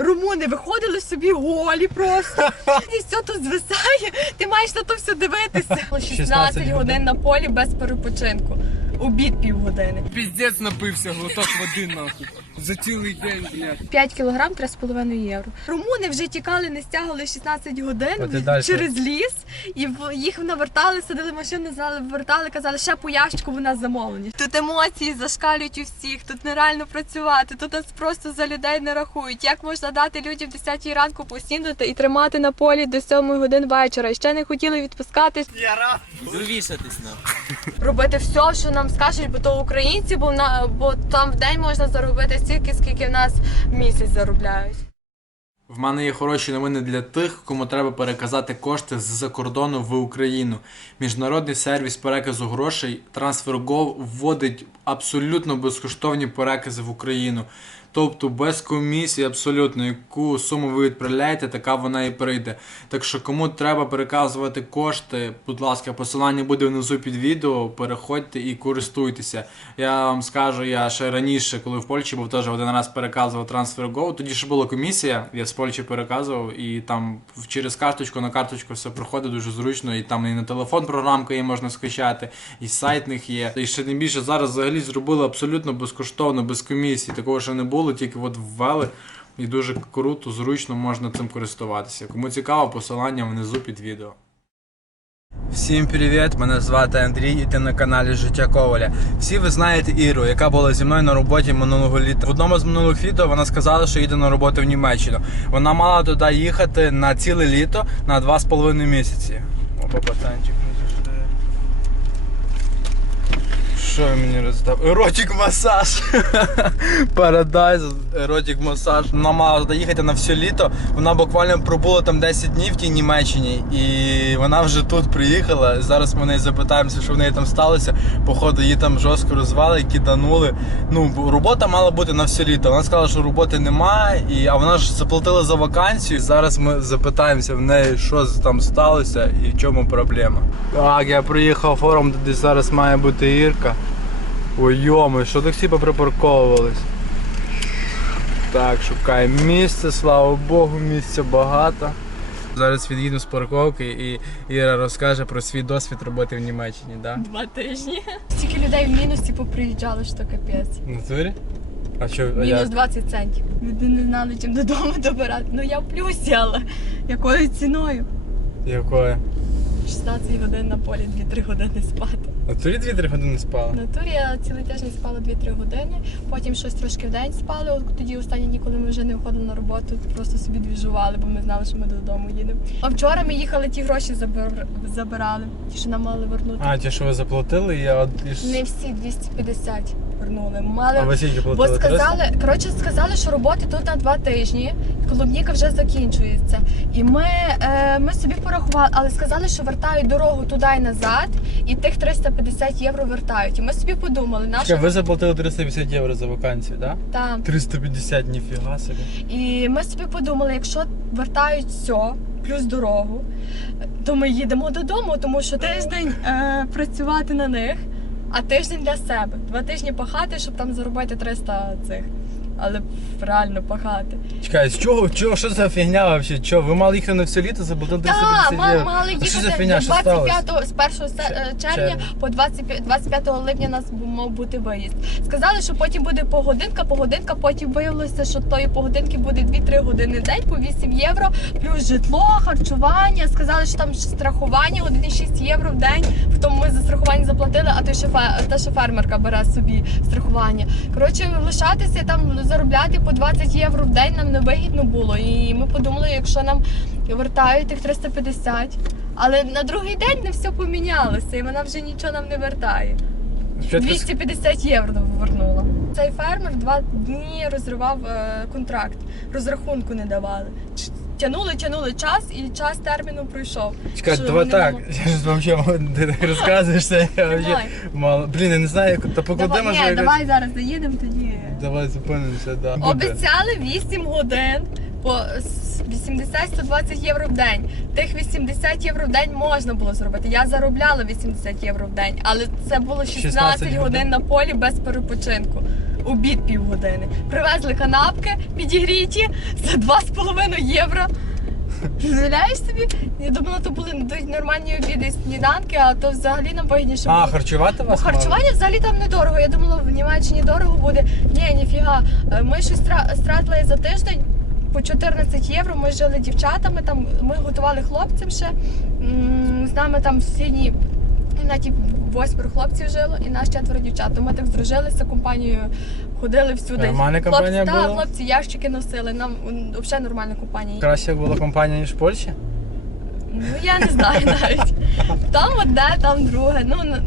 Румуни виходили собі голі просто. І все тут звисає. Ти маєш на то все дивитися. 16 16 годин на полі без перепочинку. Обід півгодини. Піздець напився, глоток води нахуй. За цілий день, блядь. 5 кілограм 3,5 євро. Румуни вже тікали, не стягували 16 годин через ліс, і в- їх навертали, садили знали, вертали, казали, ще по ящику в нас замовлені. Тут емоції зашкалюють у всіх, тут нереально працювати, тут нас просто за людей не рахують. Як можна дати людям в 10 ранку поснідати і тримати на полі до 7 годин вечора? І ще не хотіли відпускати. Вивішатись на. робити все, що нам скажуть, бо то українці, бо на бо там в день можна заробити стільки, скільки в нас в місяць заробляють. В мене є хороші новини для тих, кому треба переказати кошти з-за кордону в Україну. Міжнародний сервіс переказу грошей TransferGo вводить абсолютно безкоштовні перекази в Україну. Тобто без комісії абсолютно яку суму ви відправляєте, така вона і прийде. Так що кому треба переказувати кошти, будь ласка, посилання буде внизу під відео. Переходьте і користуйтеся. Я вам скажу, я ще раніше, коли в Польщі був, теж один раз переказував TransferGo. Тоді ще була комісія, я з Польщі переказував, і там через карточку на карточку все проходить дуже зручно. І там і на телефон програмка є, можна скачати, і сайт них є. І ще тим більше зараз взагалі зробили абсолютно безкоштовно, без комісії. Такого ще не було, тільки от ввели. І дуже круто, зручно можна цим користуватися. Кому цікаво, посилання внизу під відео. Всім привіт! Мене звати Андрій, і ти на каналі Життя Коваля. Всі ви знаєте Іру, яка була зі мною на роботі минулого літа. В одному з минулих відео вона сказала, що їде на роботу в Німеччину. Вона мала туди їхати на ціле літо на 2,5 місяці. Опа, пацанчик. Що мені роздав? Еротик масаж. Парадайз, еротик масаж. Вона мала туди їхати на все літо. Вона буквально пробула там 10 днів в тій Німеччині. І вона вже тут приїхала. Зараз ми неї запитаємося, що в неї там сталося. Походу, її там жорстко розвали, киданули. Ну, робота мала бути на все літо. Вона сказала, що роботи немає, і... а вона ж заплатила за вакансію. Зараз ми запитаємося в неї, що там сталося і в чому проблема. Так, я приїхав форум, де зараз має бути Ірка. Ой, йоми, що так всі поприпарковувались? Так, шукаємо місце, слава Богу, місця багато. Зараз від'їду з парковки і Іра розкаже про свій досвід роботи в Німеччині, так? Да? Два тижні. Стільки людей в мінусі поприїжджали, що капець. В натурі? А що, Мінус як? 20 центів. Люди не знали, чим додому добирати. Ну я в плюсі, але якою ціною? Якої? 16 годин на полі, 2-3 години спати. В натурі 2-3 години спала? Натурі я цілий тиждень спала 2-3 години, потім щось трошки в день спали. От тоді останні дні, коли ми вже не виходили на роботу, просто собі двіжували, бо ми знали, що ми додому їдемо. А вчора ми їхали, ті гроші забир- забирали, ті, що нам мали вернути. А, ті, що ви заплатили, я от. Не всі 250 вернули. Мали А ви скільки Бо платили? 300? сказали, коротше, сказали, що роботи тут на два тижні. Клубніка вже закінчується. І ми, е, ми собі порахували, але сказали, що вертають дорогу туди і назад, і тих 350 євро вертають. І ми собі подумали, наша Чекай, ви заплатили 350 євро за вакансію, так? там. 350, ніфіга собі. І ми собі подумали, якщо вертають все, плюс дорогу, то ми їдемо додому, тому що тиждень е, працювати на них, а тиждень для себе. Два тижні пахати, щоб там заробити 300 цих. Але реально пахати. Чекай, з чого, чого, що за фігня вообще? Чого, ви мали їхати на все літо, заплатили 350 Так, євро? мали А що за їхати фігня, з що сталося? 25 з 1 е, червня червня. по 25, 25 липня у нас мав бути виїзд. Сказали, що потім буде погодинка, погодинка, потім виявилося, що тої погодинки буде 2-3 години в день по 8 євро, плюс житло, харчування. Сказали, що там страхування 1,6 євро в день. Тому ми за страхування заплатили, а той ще фе- та ще фермерка бере собі страхування. Коротше, лишатися там заробляти по 20 євро в день нам не вигідно було. І ми подумали, якщо нам вертають тих 350. Але на другий день не все помінялося, і вона вже нічого нам не вертає. 250 євро повернула. Цей фермер два дні розривав е, контракт, розрахунку не давали. Тянули, тянули час, і час терміну пройшов. Чекай, давай так. не Я ж вообще, ти так розказуєшся, я мало. Блін, я не знаю, як- та поклади Давай, ні, давай зараз заїдемо тоді. Давай зупинимося, да. Обіцяли 8 годин по с- 80-120 євро в день. Тих 80 євро в день можна було зробити. Я заробляла 80 євро в день, але це було 16, 16 годин годин. на полі без перепочинку. обід півгодини. Привезли канапки підігріті за 2,5 євро. Уявляєш собі? Я думала, то були нормальні обіди і сніданки, а то взагалі нам вигідніше А, було. харчувати вас? харчування взагалі там недорого. Я думала, в Німеччині дорого буде. Ні, ніфіга. Е, Ми щось стра- стратили за тиждень по 14 євро. Ми жили дівчатами, там ми готували хлопцям ще. З нами там в сусідній кімнаті восьмеро хлопців жило і нас четверо дівчат. Ми так здружилися компанією, ходили всюди. Нормальна Хлопці- компанія та, була? хлопці ящики носили. Нам м, взагалі нормальна компанія. Краще була компанія, ніж в Польщі? Ну я не знаю навіть. Там одне, там друге. Ну на-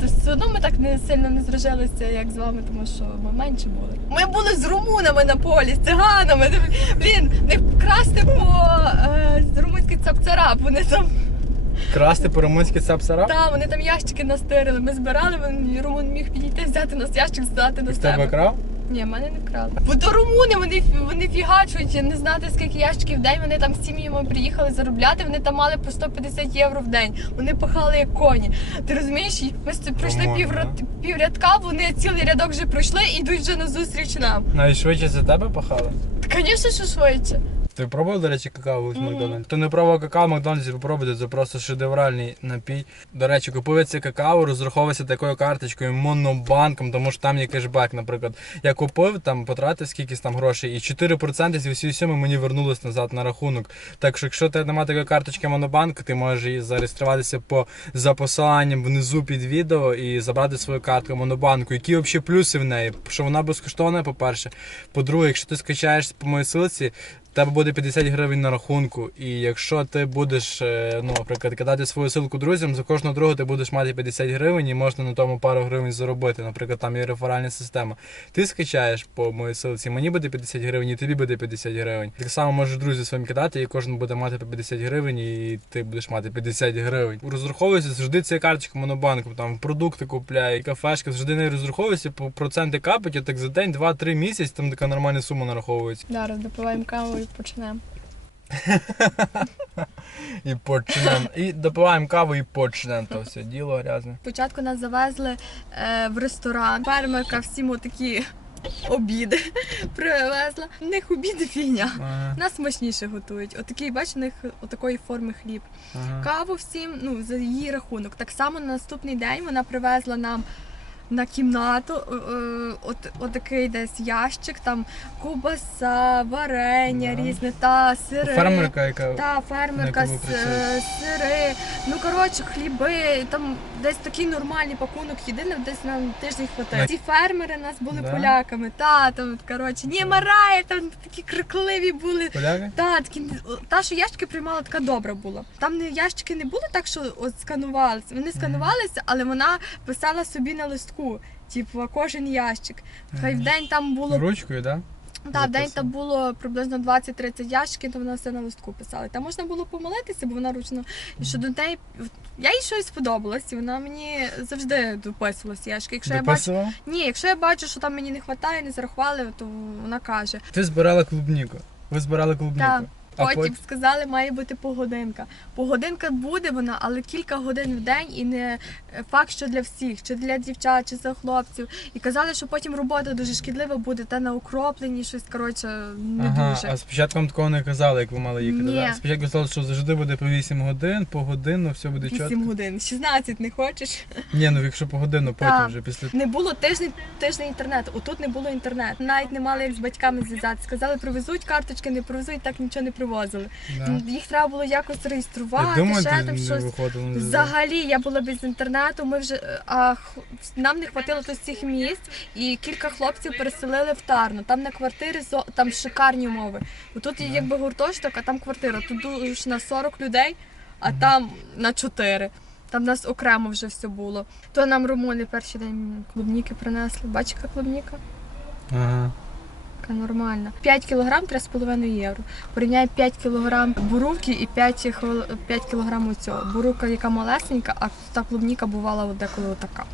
то все одно ми так не сильно не зружилися, як з вами, тому що ми менше були. Ми були з румунами на полі, з циганами. Блін, не красти по е, румунський цапцарап. Вони там Красти по-румунськи цапсара? та, вони там ящики настирили. Ми збирали, він румун міг підійти, взяти нас ящик, здати на В тебе крав? Ні, мене не крали. Бо то румуни, вони, вони фігачують, не знати скільки ящиків в день. Вони там з сім'ями приїхали заробляти, вони там мали по 150 євро в день. Вони пахали як коні. Ти розумієш, ми пройшли Румуни, пів, пів рядка, вони цілий рядок вже пройшли і йдуть вже на зустріч нам. Навіть швидше за тебе пахали? Та, Звісно, що швидше. Ти пробував, до речі, какао з Мгм. Макдональдс? Хто не пробував какао в Макдональдсі, попробуйте, це просто шедевральний напій. До речі, купується какао, розраховується такою карточкою монобанком, тому що там є кешбек, наприклад. Я купив, там потратив скількись там грошей, і 4% зі всієї суми мені вернулось назад на рахунок. Так що, якщо ти немає такої карточки монобанк, ти можеш її зареєструватися по за посиланням внизу під відео і забрати свою картку монобанку. Які взагалі плюси в неї? Що вона безкоштовна, по-перше. По-друге, якщо ти скачаєш по моїй силці, в тебе буде 50 гривень на рахунку. І якщо ти будеш, е, ну, наприклад, кидати свою силку друзям, за кожного другого ти будеш мати 50 гривень і можна на тому пару гривень заробити. Наприклад, там є реферальна система. Ти скачаєш по моїй силці, мені буде 50 гривень, і тобі буде 50 гривень. Так само можеш друзі своїм кидати, і кожен буде мати по 50 гривень, і ти будеш мати 50 гривень. Розраховуйся завжди цією карточкою монобанку, там продукти купляй, кафешки, завжди не розраховуйся, по проценти капать, і так за день, 2-3 місяць, там така нормальна сума нараховується. Зараз допиваємо каву і почнемо. І почнемо. І допиваємо каву і почнемо. То все діло грязне. Спочатку нас завезли е, в ресторан. Фермерка всім отакі обіди привезла. В них обіди фігня. Ага, Нас смачніше готують. Отакий, бачиш, у них отакої форми хліб. ага. Каву всім, ну, за її рахунок. Так само на наступний день вона привезла нам на кімнату е, е, от, отакий десь ящик, там кубаса, варення Да. різне, та сири. Фермерка, яка Та фермерка, е, сири, ну коротше, хліби, там десь такий нормальний пакунок єдине, десь нам тиждень хватає. Ці фермери нас були Да? поляками, та там коротше, ні, марає, там такі крикливі були. поляки? Та, такі, та, що ящики приймала, така добра була. Там не ящики не були так, що от сканувалися. Вони сканувалися, але вона писала собі на листку. Типу, кожен ящик. Хай в день там було Ручкою, так? та, в день там було приблизно 20-30 ящиків, то вона все на листку писала. Там можна було помолитися, бо вона ручно. І що до неї я їй щось сподобалось, і вона мені завжди дописувалась ящики. Якщо я бачу, ні, якщо я бачу, що там мені не вистачає, не зарахували, то вона каже. Ти збирала клубніку. Ви збирали клубніку. Так. Потім сказали, має бути погодинка. Погодинка буде вона, але кілька годин в день, і не факт, що для всіх, чи для дівчат, чи за хлопців. І казали, що потім робота дуже шкідлива буде, та на укропленні щось коротше не ага, дуже. а спочатку вам такого не казали, як ви мали їхати. Ні. Да? Спочатку сказали, що завжди буде по 8 годин, по годину, все буде 8 чітко. годин, 16 не хочеш. Ні, ну якщо по годину, потім Так. вже після. Не було тиждень, тиждень інтернету. Отут не було інтернету. Навіть не мали як з батьками зв'язати. Сказали, привезуть карточки, не привезуть, так нічого не привозили. Да. Їх треба було якось Я реєструвати, думаю, ще там щось. виходило. Взагалі я була без інтернету. Ми вже а нам не хватило тут цих місць, і кілька хлопців переселили в Тарну. Там на квартирі зо- там шикарні умови. Тут є якби гуртожиток, а там квартира. Тут на 40 людей, а там на 4. Там в нас окремо вже все було. То нам румуни перший день клубніки принесли. Бачиш, клубніка? Ага. Така нормальна. 5 кілограм 3,5 євро. Порівняй 5 кілограм бурувки і 5, хвил- 5 кілограм цього. Бурувка, яка малесенька, а та клубніка бувала деколи отака.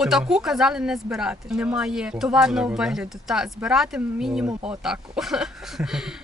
Отаку казали не збирати. Немає товарного вигляду. Так, збирати мінімум отаку.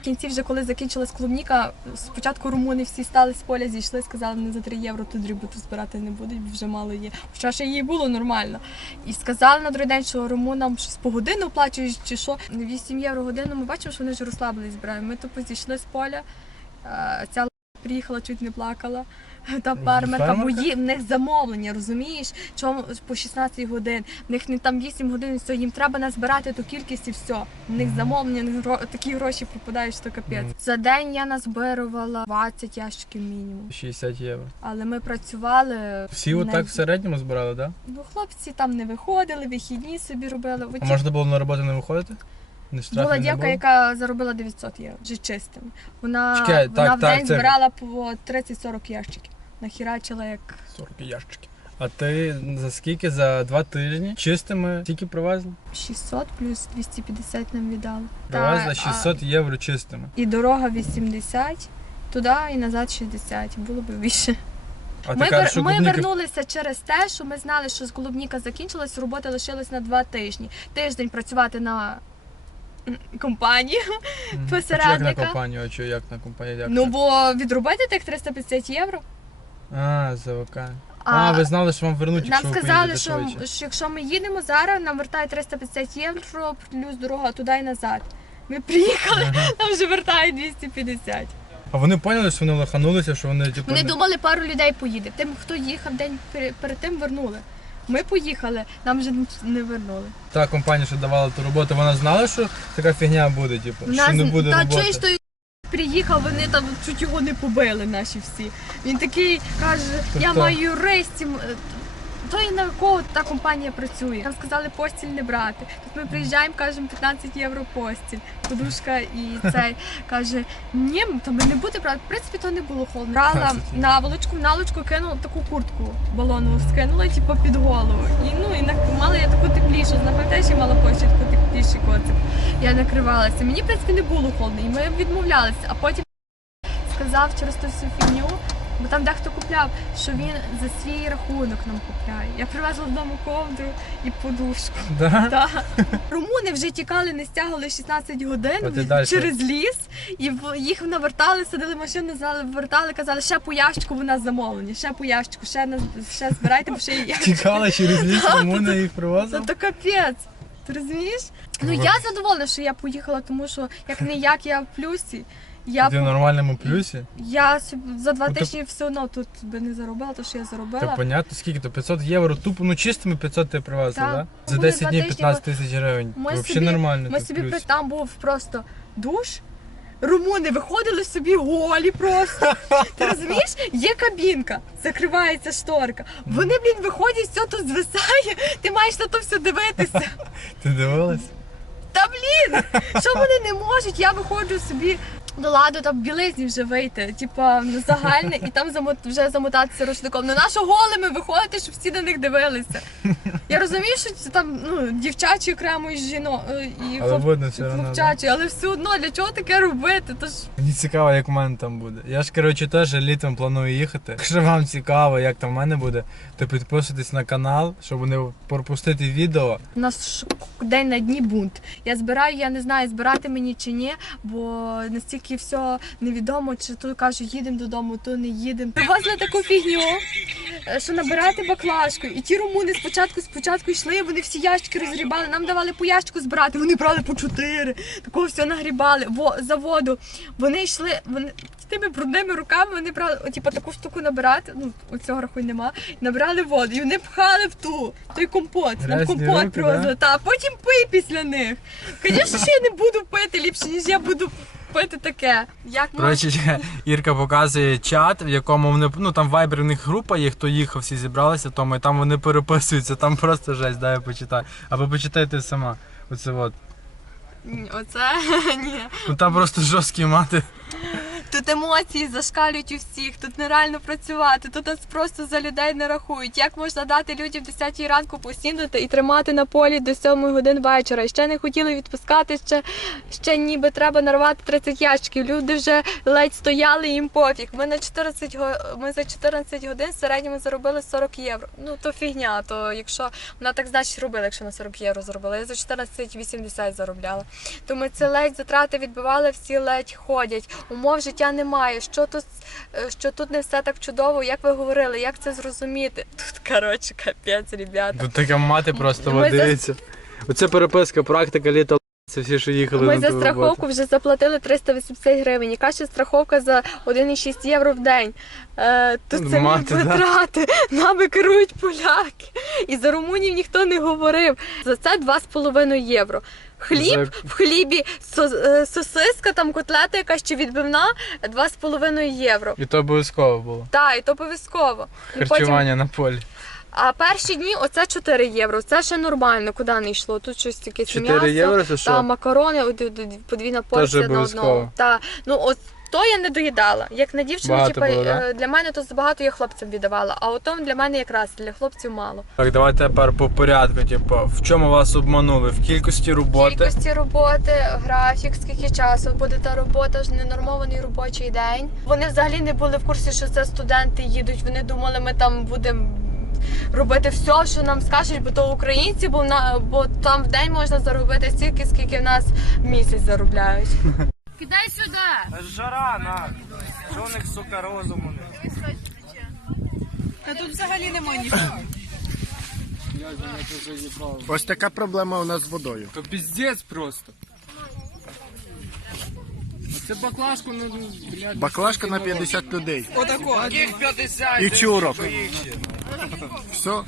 В кінці, вже коли закінчилась клубніка, спочатку румуни всі стали з поля, зійшли, сказали, не за 3 євро тут дрібуту збирати не будуть, бо вже мало є. Хоча ще їй було нормально. І сказали на другий день, що румунам щось по годину оплачують чи що. 8 євро годину. Ми бачимо, що вони вже розслабились збирають. Ми тупо зійшли з поля. е, Ця приїхала, чуть не плакала. Та фермерка, бо їм в них замовлення, розумієш? Чому по 16 годин? В них не там 8 годин, і все, їм треба назбирати ту кількість і все. В них замовлення, в них гро- такі гроші пропадають, що капець. За день я назбирувала 20 ящиків мінімум. 60 євро. Але ми працювали. Всі не- отак в середньому збирали, так? Ну, хлопці там не виходили, вихідні собі робили. А можна було на роботу не виходити? Не штрафів Була не дівка, було? яка заробила 900 євро вже чистими. Вона, Чекай, вона так, в так, день це- збирала по 30-40 ящиків. Нахірачила як 40 ящиків. А ти за скільки? За два тижні чистими тільки привезли? 600 плюс 250 нам віддали. Привезли 600 євро чистими. І дорога 80, туди і назад 60. Було б більше. А Ми, ти кажеш, вер... що ми клубніки- вернулися через те, що ми знали, що з клубніка закінчилась, робота лишилась на два тижні. Тиждень працювати на компанію. А чи Як на компанію, а що як на компанію? Як Ну це? бо відробити тих 350 євро. А, ЗВК. А, ви знали, що вам вернуть, Нам якщо ви сказали, поїдете що, швидше. що якщо ми їдемо зараз, нам вертають 350 євро, плюс дорога туди і назад. Ми приїхали, Ага. нам вже вертають 250. А вони поняли, що вони лоханулися, що вони типу. Вони не- думали, пару людей поїде. Тим, хто їхав день пере- перед тим, вернули. Ми поїхали, нам вже не вернули. Та компанія, що давала ту роботу, вона знала, що така фігня буде, типу, що не буде та роботи. чуєш, той приїхав, вони там чуть його не побили, наші всі. Він такий каже, я Тобто- маю юристів. Той на кого та компанія працює. Нам сказали постіль не брати. Тут ми приїжджаємо, кажемо 15 євро постіль. Подушка і цей каже: ні, то ми не буде брати. В принципі, то не було холодно. Брала 15 євро. наволочку, в наволочку кинула таку куртку балону, скинула, типу, під голову. І ну і на- мала я таку теплішу, пам'ятаєш, я мала постіль таку тепліший коцик. Я накривалася. Мені, в принципі, не було холодно, і ми відмовлялися. А потім сказав через ту всю фігню, бо там дехто купляв, що він за свій рахунок нам купляє. Я привезла додому ковдру і подушку. Да? Так. Румуни вже тікали, не стягали 16 годин От і в- через ліс, і їх навертали, садили машину, вертали, казали, ще по ящику в нас замовлення, ще по ящику, ще, нас- ще збирайте, бо ще є ящик. Тікали через ліс, Да, Румуни їх Це привозили. то капець. Ти розумієш? Ну я задоволена, що я поїхала, тому що як не як я в плюсі. Я, Ти в по- нормальному плюсі? я собі за два Ну, то- тижні все одно тут би не заробила, то що я Та заробила. понятно, скільки то 500 євро, тупо, ну чистими 500 ти привезли, Так. да? За Були 10 два днів тижні, 15 тисяч гривень. ми Взагалі собі- нормально. Ми ти собі при- плюсі. там був просто душ. Румуни виходили собі голі просто. Ти розумієш? Є кабінка, закривається шторка. Вони, блін, виходять, все тут звисає. Ти маєш на то все дивитися. Ти дивилась? Та блін! Що вони не можуть? Я виходжу собі до ладу там білизні вже вийти, типа загальне, і там замот, вже замотатися рушником. На нашу голими виходити, щоб всі на них дивилися. Я розумію, що це там ну, дівчачі окремо і жіно е, і Але хлоп- видно хлопчачі, але все одно для чого таке робити? Тож Мені цікаво, як в мене там буде. Я ж коротше теж літом планую їхати. Якщо вам цікаво, як там в мене буде, то підписуйтесь на канал, щоб не пропустити відео. у нас день на дні бунт. Я збираю, я не знаю, збирати мені чи ні, бо настільки все невідомо, чи то кажу, їдемо додому, то не їдемо. Привозили таку фігню, е, що набирати баклажку. І ті румуни спочатку спочатку йшли, вони всі ящики розгрібали. Нам давали по ящику збирати. Вони брали по чотири. Такого все нагрібали. Во за воду. Вони йшли, вони тими брудними руками вони брали, о, типу, таку штуку набирати. Ну у цього рахуй нема. Набирали воду, і вони пхали в ту той компот. Нам компот привозили. Та потім пий після них. Звісно, що я не буду пити ліпше, ніж я буду пити таке. Як можна? Коротше, Ірка показує чат, в якому вони ну там вайбер в них група є, хто їхав, всі зібралися, тому і там вони переписуються, там просто жесть, дай я почитаю. Або почитайте сама. Оце от. Ні, Оце ні. Ну там просто жорсткі мати. Тут емоції зашкалюють у всіх, тут нереально працювати, тут нас просто за людей не рахують. Як можна дати людям в 10 ранку поснідати і тримати на полі до 7 годин вечора? І ще не хотіли відпускати, ще, ще ніби треба нарвати 30 ящиків. Люди вже ледь стояли, їм пофіг. Ми на 14 ми за 14 годин в середньому заробили 40 євро. Ну то фігня, то якщо вона так значить робила, якщо на 40 євро заробила. Я за 14,80 заробляла. То ми це ледь затрати відбивали, всі ледь ходять. Умов життя немає. Що тут, е, що тут не все так чудово, як ви говорили, як це зрозуміти? Тут коротше капець, ребята. Тут така мати просто Ми за- Оце переписка, практика літо. Це всі, що їхали Ми на за страховку роботу. вже заплатили 380 гривень. Яка ще страховка за 1,6 євро в день? Е, Ну, це мати, да. витрати. Нами керують поляки. І за румунів ніхто не говорив. За це 2,5 євро. Хліб в хлібі е, сосиска, там котлета якась чи відбивна 2,5 євро. І то обов'язково було. Так, і то обов'язково. Харчування потім- на полі. А перші дні оце 4 євро. Це ще нормально, куди не йшло. Тут щось таке 4 м'ясо. євро це Та що? макарони, от- от подвійна порція на одного. Та ну от то я не доїдала. Як на дівчину, Багато типа, було, да? е, для мене то забагато я хлопцям віддавала, а ото для мене якраз для хлопців мало. Так, давайте тепер по порядку. Типу, в чому вас обманули? В кількості роботи. Кількості роботи, графік, скільки часу буде та робота, ж ненормований робочий день. Вони взагалі не були в курсі, що це студенти їдуть. Вони думали, ми там будемо. Робити все, що нам скажуть, бо то українці, бо на бо там в день можна заробити стільки, скільки в нас в місяць заробляють. Кидай сюди! Жара, на. Що у них, сука, розуму не? Та тут взагалі немає нічого. Ось така проблема у нас з водою. То піздець просто. Оце баклажку, ну, блядь. Баклажка на 50 людей. Отако. Яких 50? І чурок. Все.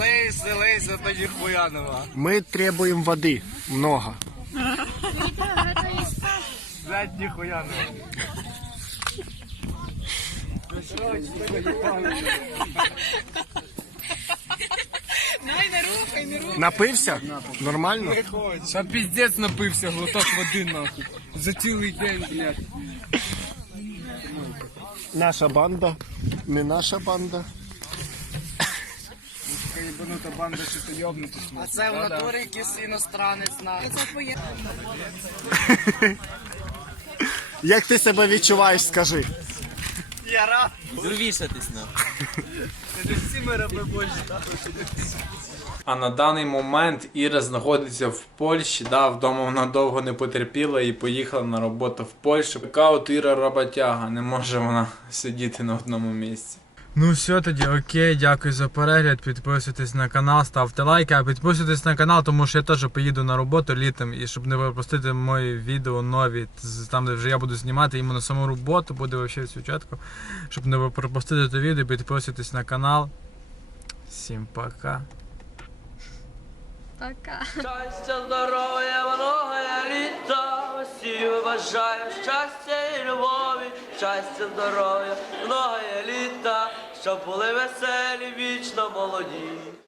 Лейся, лейся, то ніхуя нема. Ми требуємо води. Много. Блядь, ніхуя нема. Напився? Нормально? Та піздець напився, глоток води нахуй. За цілий день, блядь. Наша банда. Не наша банда. Така єбанута банда, що то йобнутись. А це в натурі якийсь іностранець на. Як ти себе відчуваєш, скажи? Я рад. Дурвішатись нахуй. А на даний момент Іра знаходиться в Польщі, да, вдома вона довго не потерпіла і поїхала на роботу в Польщу. Така от Іра роботяга, не може вона сидіти на одному місці. Ну все тоді, окей, дякую за перегляд. Підписуйтесь на канал, ставте лайки, а підписуйтесь на канал, тому що я теж поїду на роботу літом і щоб не пропустити мої відео нові, там де вже я буду знімати іменно саму роботу, буде взагалі все чітко. Щоб не пропустити це відео, підписуйтесь на канал. Всім пока. Пока. Щастя, здоров'я, многое літа, всім бажаю щастя і любові, щастя, здоров'я, многое літа, щоб були веселі, вічно молоді.